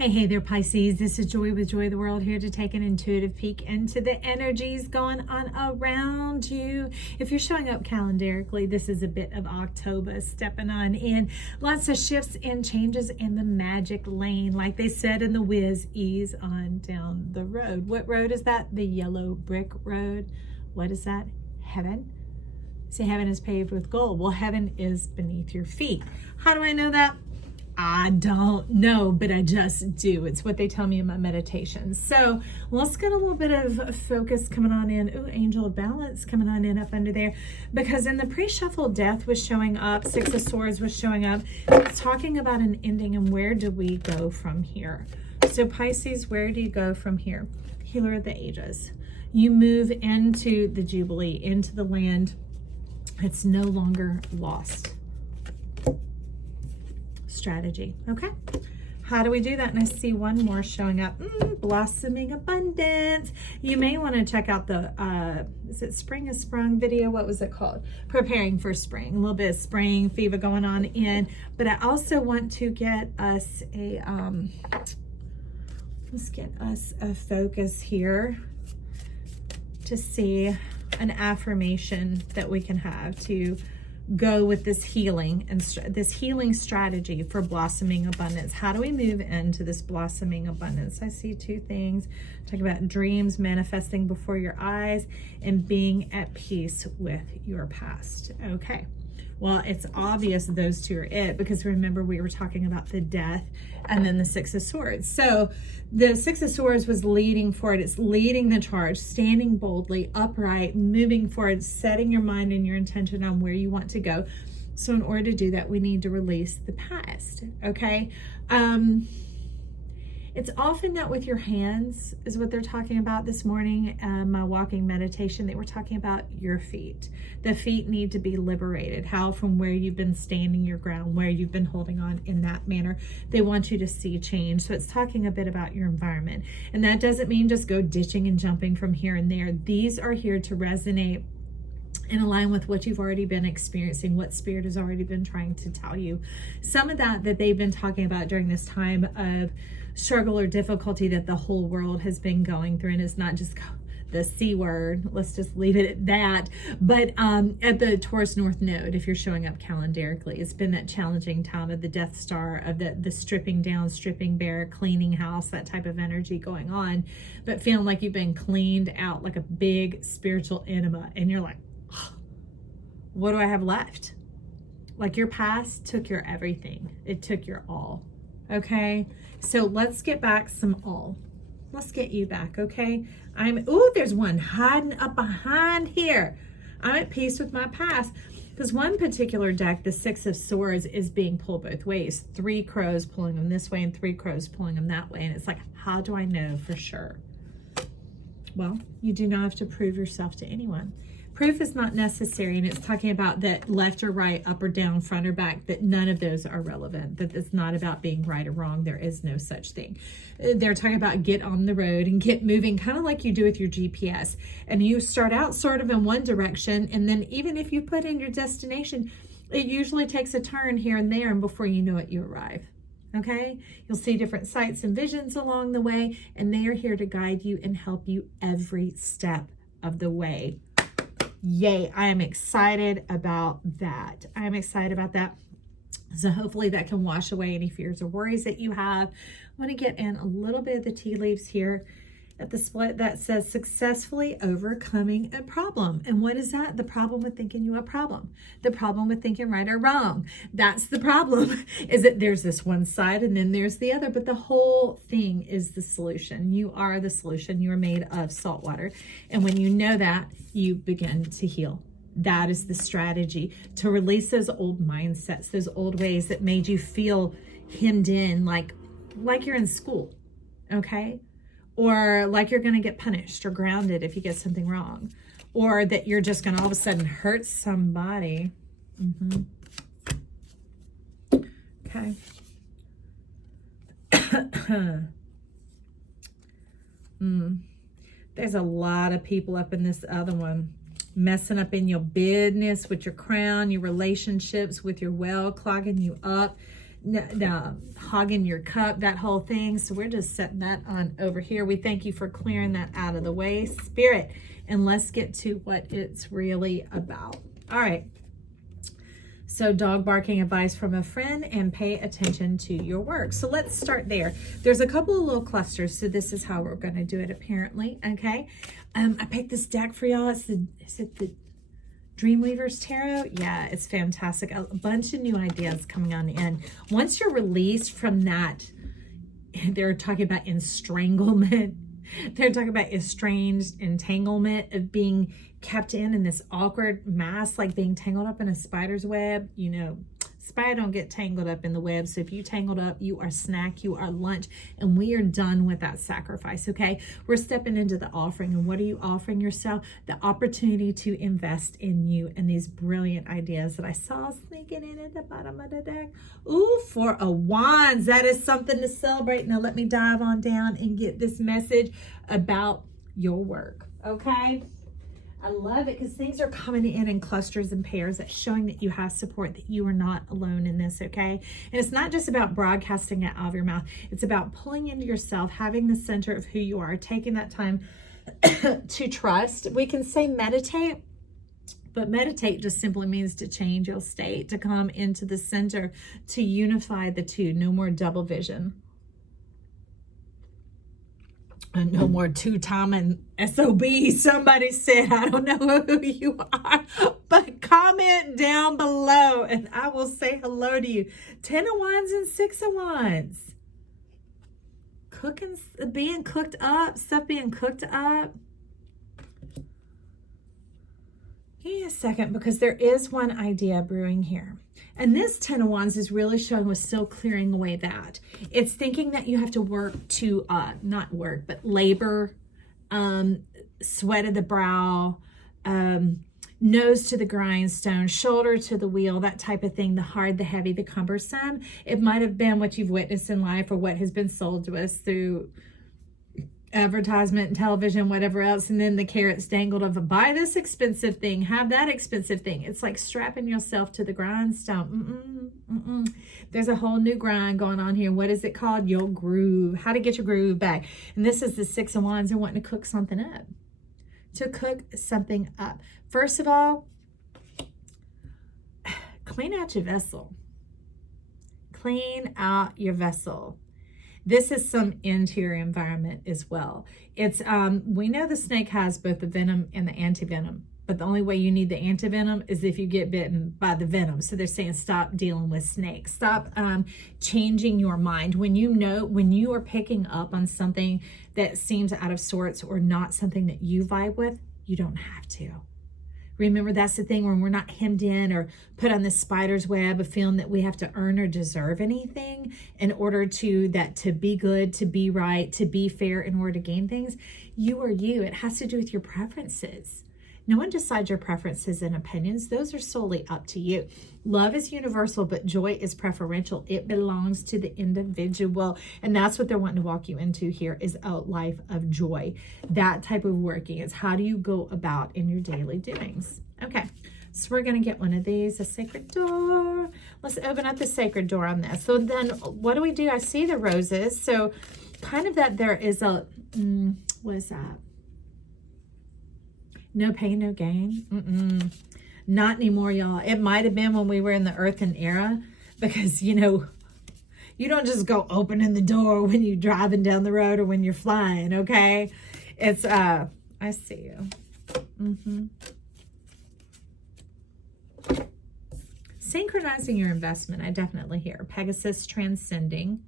Hey there, Pisces. This is Joy with Joy of the World, here to take an intuitive peek into the energies going on around you. If you're showing up calendarically, this is a bit of October stepping on in. Lots of shifts and changes in the magic lane. Like they said in The Wiz, ease on down the road. What road is that? The yellow brick road. What is that? Heaven. See, heaven is paved with gold. Well, heaven is beneath your feet. How do I know that? I don't know, but I just do. It's what they tell me in my meditations. So let's get a little bit of focus coming on in. Ooh, angel of balance coming on in up under there. Because in the pre-shuffle, death was showing up. Six of Swords was showing up. It's talking about an ending and where do we go from here? So Pisces, where do you go from here? Healer of the ages. You move into the Jubilee, into the land. It's no longer lost. Strategy. Okay, how do we do that? And I see one more showing up. Blossoming abundance. You may want to check out the is it Spring is Sprung video? What was it called? Preparing for spring. A little bit of spring fever going on in, but I also want to get us a let's get us a focus here to see an affirmation that we can have to go with this healing and this healing strategy for blossoming abundance. How do we move into this blossoming abundance? I see two things. Talk about dreams manifesting before your eyes and being at peace with your past. Okay. Well, it's obvious those two are it, because remember we were talking about the death and then the Six of Swords. So the Six of Swords was leading forward. It's leading the charge, standing boldly, upright, moving forward, setting your mind and your intention on where you want to go. So in order to do that, we need to release the past, okay? It's often not with your hands is what they're talking about this morning. My walking meditation, they were talking about your feet. The feet need to be liberated. How? From where you've been standing your ground, where you've been holding on in that manner. They want you to see change. So it's talking a bit about your environment. And that doesn't mean just go ditching and jumping from here and there. These are here to resonate and align with what you've already been experiencing, what Spirit has already been trying to tell you. Some of that they've been talking about during this time of struggle or difficulty that the whole world has been going through, and it's not just the C word, let's just leave it at that, but at the Taurus North Node, if you're showing up calendarically, it's been that challenging time of the Death Star, of the stripping down, stripping bare, cleaning house, that type of energy going on, but feeling like you've been cleaned out like a big spiritual enema, and you're like, what do I have left? Like your past took your everything. It took your all. Okay, so let's get back some all. Let's get you back, okay? There's one hiding up behind here. I'm at peace with my past. Because one particular deck, the Six of Swords, is being pulled both ways. 3 crows pulling them this way and 3 crows pulling them that way. And it's like, how do I know for sure? Well, you do not have to prove yourself to anyone. Proof is not necessary, and it's talking about that left or right, up or down, front or back, that none of those are relevant, that it's not about being right or wrong. There is no such thing. They're talking about get on the road and get moving, kind of like you do with your GPS. And you start out sort of in one direction, and then even if you put in your destination, it usually takes a turn here and there, and before you know it, you arrive. Okay, you'll see different sights and visions along the way, and they are here to guide you and help you every step of the way. Yay, I am excited about that. I'm excited about that. So hopefully that can wash away any fears or worries that you have. I want to get in a little bit of the tea leaves here at the split that says successfully overcoming a problem. And what is that? The problem with thinking you have a problem. The problem with thinking right or wrong. That's the problem, is that there's this one side and then there's the other, but the whole thing is the solution. You are the solution. You are made of salt water. And when you know that, you begin to heal. That is the strategy, to release those old mindsets, those old ways that made you feel hemmed in, like you're in school, okay? Or like you're going to get punished or grounded if you get something wrong, or that you're just going to all of a sudden hurt somebody. Okay. There's a lot of people up in this other one messing up in your business, with your crown, your relationships, with your well, clogging you up. hogging your cup, that whole thing. So we're just setting that on over here. We thank you for clearing that out of the way, Spirit. And let's get to what it's really about. All right. So dog barking advice from a friend, and pay attention to your work. So let's start there. There's a couple of little clusters. So this is how we're going to do it apparently. Okay. I picked this deck for y'all. Is it the Dreamweaver's Tarot? Yeah, it's fantastic. A bunch of new ideas coming on in. Once you're released from that, they're talking about estranglement. They're talking about estranged entanglement of being kept in this awkward mass, like being tangled up in a spider's web. You know, spider don't get tangled up in the web. So if you tangled up, you are snack, you are lunch, and we are done with that sacrifice. Okay, we're stepping into the offering. And what are you offering yourself? The opportunity to invest in you and these brilliant ideas that I saw sneaking in at the bottom of the deck. Ooh, Four of Wands. That is something to celebrate. Now let me dive on down and get this message about your work. Okay, I love it because things are coming in clusters and pairs. That's showing that you have support, that you are not alone in this, okay? And it's not just about broadcasting it out of your mouth. It's about pulling into yourself, having the center of who you are, taking that time to trust. We can say meditate, but meditate just simply means to change your state, to come into the center, to unify the two. No more double vision. And no more two-timing SOB. Somebody said, I don't know who you are, but comment down below and I will say hello to you. 10 of Wands and 6 of Wands. Cooking, being cooked up, stuff being cooked up. Give me a second, because there is one idea brewing here. And this 10 of Wands is really showing we're still clearing away that. It's thinking that you have to work to, not work, but labor, sweat of the brow, nose to the grindstone, shoulder to the wheel, that type of thing, the hard, the heavy, the cumbersome. It might have been what you've witnessed in life or what has been sold to us through advertisement and television, whatever else, and then the carrots dangled of buy this expensive thing, have that expensive thing. It's like strapping yourself to the grindstone. There's a whole new grind going on here. What is it called? Your groove. How to get your groove back. And this is the 6 of Wands. They're wanting to cook something up. To cook something up. First of all, clean out your vessel. Clean out your vessel. This is some interior environment as well. It's we know the snake has both the venom and the anti-venom, but the only way you need the anti-venom is if you get bitten by the venom. So they're saying stop dealing with snakes. Stop changing your mind. When you are picking up on something that seems out of sorts or not something that you vibe with, you don't have to. Remember, that's the thing, when we're not hemmed in or put on the spider's web of feeling that we have to earn or deserve anything in order to be good, to be right, to be fair, in order to gain things. You are you. It has to do with your preferences. No one decides your preferences and opinions. Those are solely up to you. Love is universal, but joy is preferential. It belongs to the individual. And that's what they're wanting to walk you into here, is a life of joy. That type of working is how do you go about in your daily doings. Okay, so we're going to get one of these, a sacred door. Let's open up the sacred door on this. So then what do we do? I see the roses. So kind of that there is a, what is that? No pain, no gain. Not anymore, y'all. It might have been when we were in the earthen era, because, you know, you don't just go opening the door when you're driving down the road or when you're flying, okay? It's, I see you. Synchronizing your investment, I definitely hear. Pegasus transcending.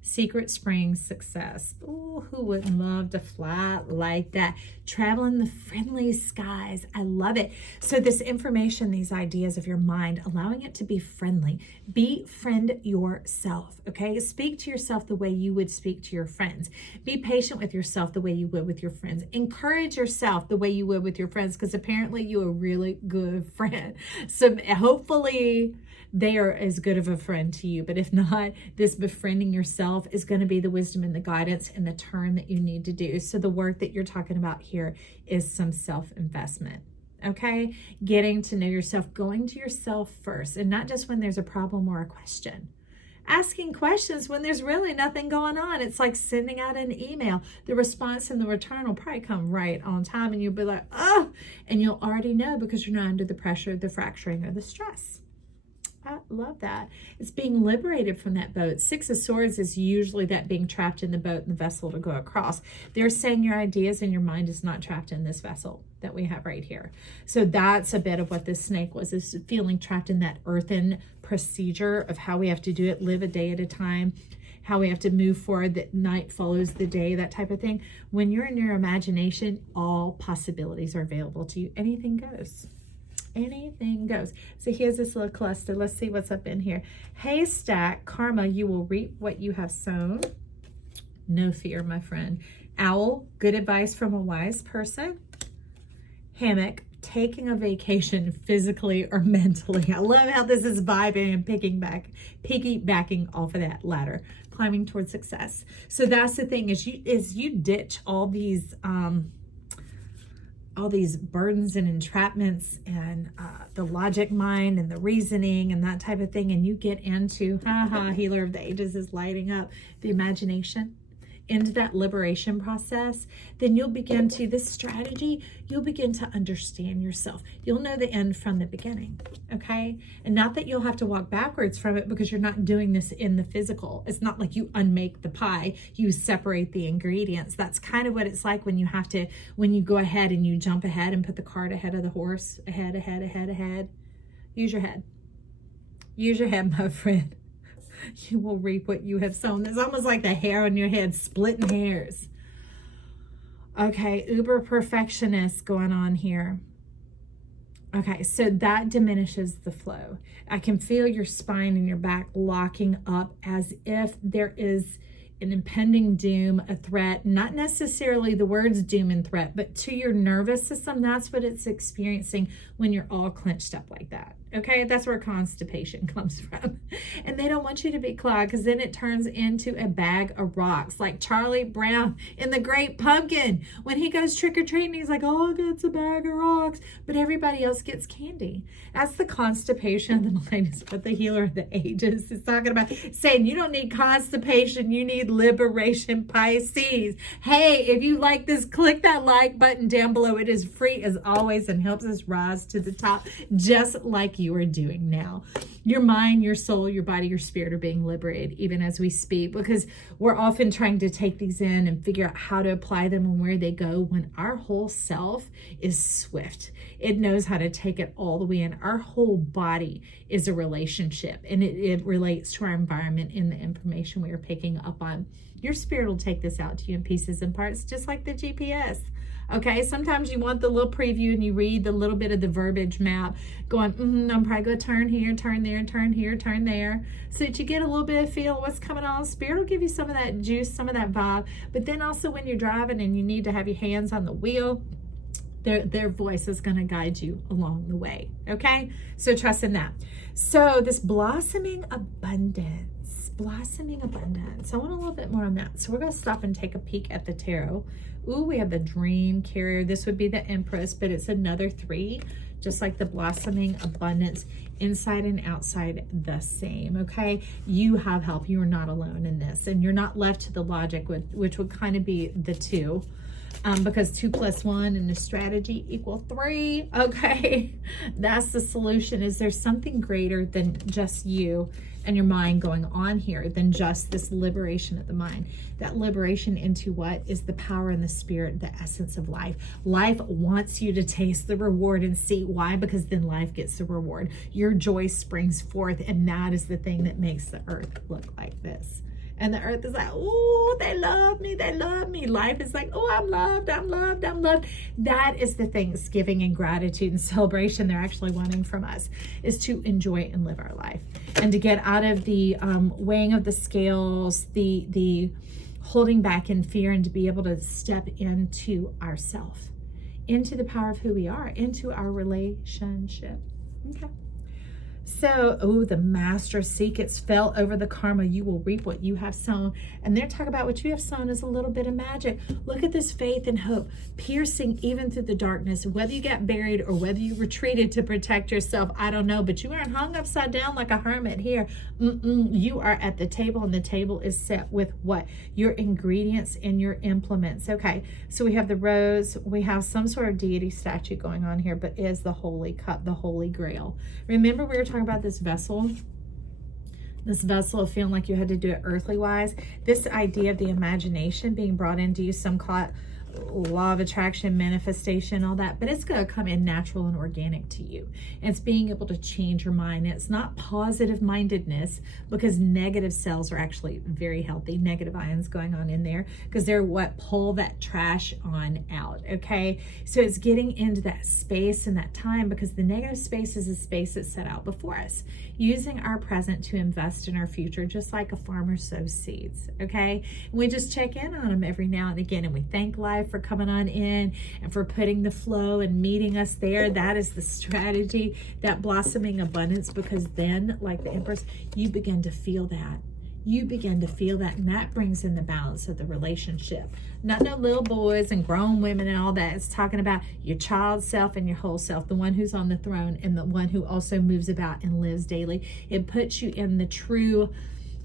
Secret Spring success. Oh, who wouldn't love to fly like that? Traveling the friendly skies. I love it. So this information, these ideas of your mind, allowing it to be friendly. Befriend yourself, okay? Speak to yourself the way you would speak to your friends. Be patient with yourself the way you would with your friends. Encourage yourself the way you would with your friends, because apparently you're a really good friend. So hopefully they are as good of a friend to you. But if not, this befriending yourself is going to be the wisdom and the guidance and the turn that you need to do. So the work that you're talking about here is some self-investment. Okay? Getting to know yourself, going to yourself first, and not just when there's a problem or a question. asking questions when there's really nothing going on. It's like sending out an email. The response and the return will probably come right on time, and you'll be like, oh, and you'll already know because you're not under the pressure of the fracturing or the stress. I love that. It's being liberated from that boat. Six of Swords is usually that being trapped in the boat and the vessel to go across. They're saying your ideas and your mind is not trapped in this vessel that we have right here. So that's a bit of what this snake was, is feeling trapped in that earthen procedure of how we have to do it, live a day at a time, how we have to move forward, that night follows the day, that type of thing. When you're in your imagination, all possibilities are available to you. Anything goes. Anything goes. So here's this little cluster. Let's see what's up in here. Haystack, karma, you will reap what you have sown. No fear, my friend. Owl, good advice from a wise person. Hammock, taking a vacation physically or mentally. I love how this is vibing and piggybacking off of that ladder, climbing towards success. So that's the thing, is you ditch all these burdens and entrapments and the logic mind and the reasoning and that type of thing, and you get into, healer of the ages is lighting up, the imagination, into that liberation process. Then you'll begin to, this strategy, you'll begin to understand yourself. You'll know the end from the beginning, okay? And not that you'll have to walk backwards from it, because you're not doing this in the physical. It's not like you unmake the pie, you separate the ingredients. That's kind of what it's like when you go ahead and you jump ahead and put the cart ahead of the horse, ahead. Use your head. Use your head, my friend. You will reap what you have sown. It's almost like the hair on your head, splitting hairs. Okay, uber perfectionist going on here. Okay, so that diminishes the flow. I can feel your spine and your back locking up, as if there is an impending doom, a threat, not necessarily the words doom and threat, but to your nervous system, that's what it's experiencing when you're all clenched up like that. Okay, that's where constipation comes from. And they don't want you to be clogged, because then it turns into a bag of rocks, like Charlie Brown in The Great Pumpkin. When he goes trick-or-treating, he's like, oh, it's a bag of rocks, but everybody else gets candy. That's the constipation of the mind, is what the healer of the ages is talking about, saying you don't need constipation, you need liberation, Pisces. Hey, if you like this, click that like button down below. It is free as always and helps us rise to the top, just like you are doing now. Your mind, your soul, your body, your spirit are being liberated even as we speak, because we're often trying to take these in and figure out how to apply them and where they go, when our whole self is swift. It knows how to take it all the way in. Our whole body is a relationship, and it relates to our environment in the information we are picking up on. Your spirit will take this out to you in pieces and parts, just like the GPS. Okay, sometimes you want the little preview and you read the little bit of the verbiage map going, I'm probably going to turn here, turn there, turn here, turn there, so that you get a little bit of feel of what's coming on. Spirit will give you some of that juice, some of that vibe. But then also when you're driving and you need to have your hands on the wheel, their voice is going to guide you along the way. Okay, so trust in that. So this blossoming abundance. I want a little bit more on that. So we're going to stop and take a peek at the tarot. Ooh, we have the dream carrier. This would be the Empress, but it's another 3, just like the blossoming abundance, inside and outside the same. Okay, you have help. You are not alone in this, and you're not left to the logic, which would kind of be the 2. Because 2 + 1 in the strategy equal 3. Okay, that's the solution. Is there something greater than just you and your mind going on here, than just this liberation of the mind? That liberation into what is the power and the spirit, the essence of life. Life wants you to taste the reward and see why, because then life gets the reward. Your joy springs forth, and that is the thing that makes the earth look like this. And the earth is like, oh, they love me, they love me. Life is like, oh, I'm loved, I'm loved, I'm loved. That is the thanksgiving and gratitude and celebration they're actually wanting from us, is to enjoy and live our life. And to get out of the weighing of the scales, the holding back in fear, and to be able to step into ourself, into the power of who we are, into our relationship. Okay. So, oh, the master seeketh fell over the karma. You will reap what you have sown. And they're talking about what you have sown is a little bit of magic. Look at this faith and hope, piercing even through the darkness. Whether you got buried or whether you retreated to protect yourself, I don't know. But you aren't hung upside down like a hermit here. You are at the table, and the table is set with what? Your ingredients and your implements. Okay, so we have the rose. We have some sort of deity statue going on here, but is the holy cup, the holy grail. Remember we were talking about this vessel of feeling like you had to do it earthly wise. This idea of the imagination being brought into you, some call it law of attraction, manifestation, all that, but it's going to come in natural and organic to you. And it's being able to change your mind. And it's not positive mindedness, because negative cells are actually very healthy, negative ions going on in there, because they're what pull that trash on out. Okay, so it's getting into that space and that time, because the negative space is a space that's set out before us, using our present to invest in our future, just like a farmer sows seeds. Okay, and we just check in on them every now and again, and we thank life for coming on in and for putting the flow and meeting us there. That is the strategy, that blossoming abundance, because then, like the Empress, you begin to feel that. You begin to feel that, and that brings in the balance of the relationship. Not no little boys and grown women and all that. It's talking about your child self and your whole self, the one who's on the throne and the one who also moves about and lives daily. It puts you in the true,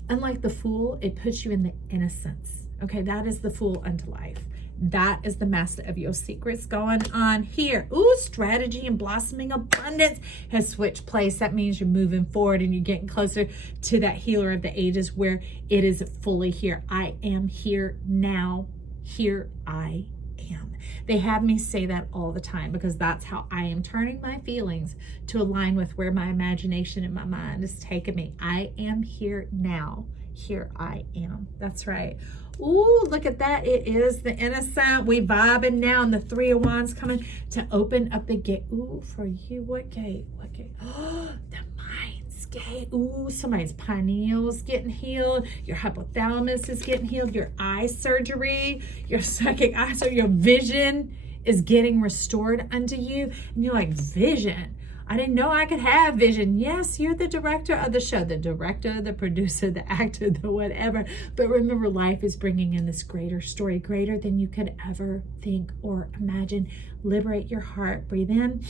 unlike the fool, it puts you in the innocence. Okay, that is the fool unto life. That is the master of your secrets going on here. Ooh, strategy and blossoming abundance has switched place. That means you're moving forward and you're getting closer to that healer of the ages, where it is fully here. I am here now. Here I am. They have me say that all the time, because that's how I am turning my feelings to align with where my imagination and my mind is taking me. I am here now. Here I am. That's right. Ooh, look at that. It is the innocent. We vibing now, and the Three of Wands coming to open up the gate. Ooh, for you, what gate? What gate? Oh, the mind's gate. Ooh, somebody's pineal's getting healed. Your hypothalamus is getting healed. Your eye surgery, your psychic eye surgery, your vision is getting restored unto you. And you're like, vision? I didn't know I could have vision. Yes, you're the director of the show, the director, the producer, the actor, the whatever. But remember, life is bringing in this greater story, greater than you could ever think or imagine. Liberate your heart. Breathe in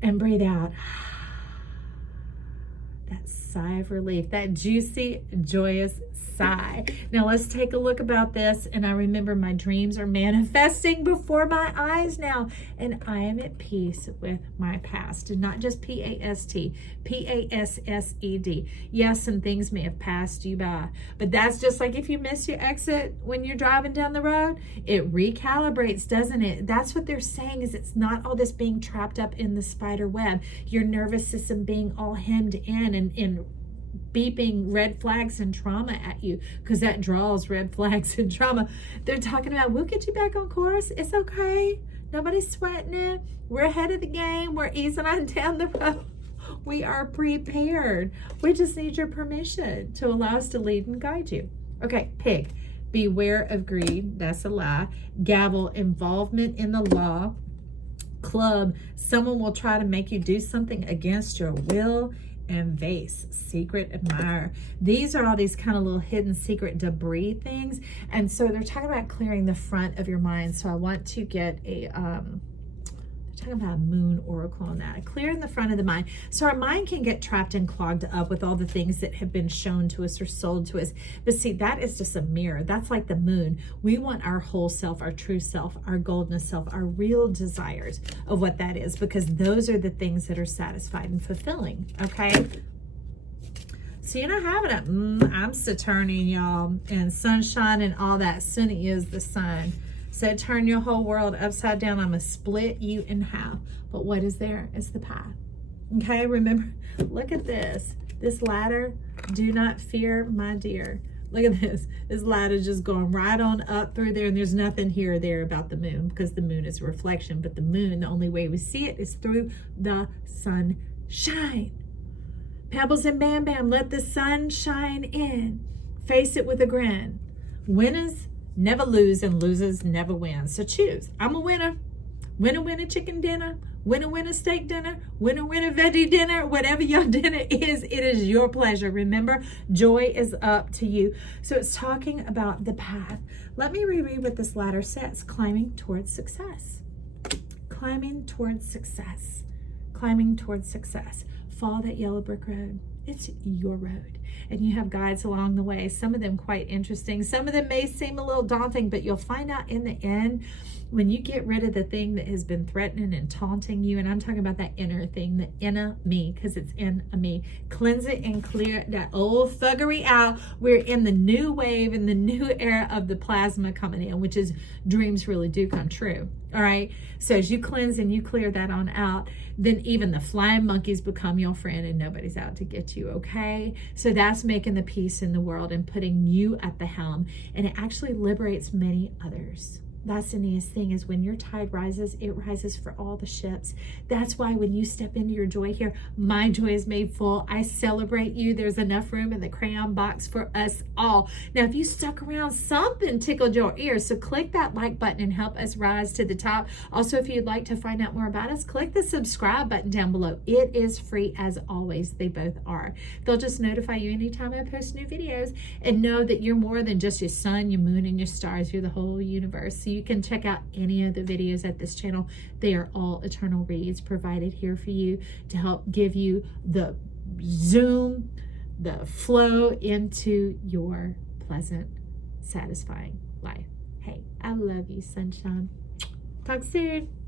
and breathe out. That sigh of relief, that juicy, joyous sigh. Now let's take a look about this. And I remember my dreams are manifesting before my eyes now, and I am at peace with my past. And not just P-A-S-T, P-A-S-S-E-D. Yes, some things may have passed you by, but that's just like if you miss your exit when you're driving down the road, it recalibrates, doesn't it? That's what they're saying, is it's not all this being trapped up in the spider web, your nervous system being all hemmed in and beeping red flags and trauma at you, because that draws red flags and trauma. They're talking about, we'll get you back on course. It's okay. Nobody's sweating it. We're ahead of the game. We're easing on down the road. We are prepared. We just need your permission to allow us to lead and guide you. Okay, Pig. Beware of greed. That's a lie. Gavel. Involvement in the law. Club. Someone will try to make you do something against your will. And Vase, secret admirer. These are all these kind of little hidden secret debris things. And so they're talking about clearing the front of your mind. So I want to get a they're talking about a moon oracle on that. Clearing the front of the mind. So our mind can get trapped and clogged up with all the things that have been shown to us or sold to us. But see, that is just a mirror. That's like the moon. We want our whole self, our true self, our golden self, our real desires of what that is, because those are the things that are satisfied and fulfilling. Okay. So you're not having it. I'm Saturnian, y'all, and sunshine and all that. Sunny is the sun. Said, turn your whole world upside down. I'm going to split you in half. But what is there? It's the path. Okay, remember, look at this. This ladder, do not fear, my dear. Look at this. This ladder just going right on up through there. And there's nothing here or there about the moon, because the moon is a reflection. But the moon, the only way we see it is through the sunshine. Pebbles and bam bam, let the sun shine in. Face it with a grin. Winners never lose, and losers never win. So choose. I'm a winner. Winner chicken dinner, winner steak dinner, winner veggie dinner, whatever your dinner is, it is your pleasure. Remember, joy is up to you. So it's talking about the path. Let me reread what this ladder says. Climbing towards success. Climbing towards success. Climbing towards success. Follow that yellow brick road. It's your road. And you have guides along the way. Some of them quite interesting. Some of them may seem a little daunting, but you'll find out in the end, when you get rid of the thing that has been threatening and taunting you, and I'm talking about that inner thing, the inner me, because it's in a me. Cleanse it and clear that old thuggery out. We're in the new wave, in the new era of the plasma coming in, which is dreams really do come true. All right. So as you cleanse and you clear that on out, then even the flying monkeys become your friend and nobody's out to get you. Okay. So that's making the peace in the world and putting you at the helm. And it actually liberates many others. That's the neatest thing, is when your tide rises, it rises for all the ships. That's why when you step into your joy here, my joy is made full. I celebrate you. There's enough room in the crayon box for us all. Now, if you stuck around, something tickled your ears. So click that like button and help us rise to the top. Also, if you'd like to find out more about us, click the subscribe button down below. It is free as always. They both are. They'll just notify you anytime I post new videos. And know that you're more than just your sun, your moon, and your stars. You're the whole universe. So you can check out any of the videos at this channel. They are all eternal reads provided here for you to help give you the zoom, the flow into your pleasant, satisfying life. Hey, I love you, sunshine. Talk soon.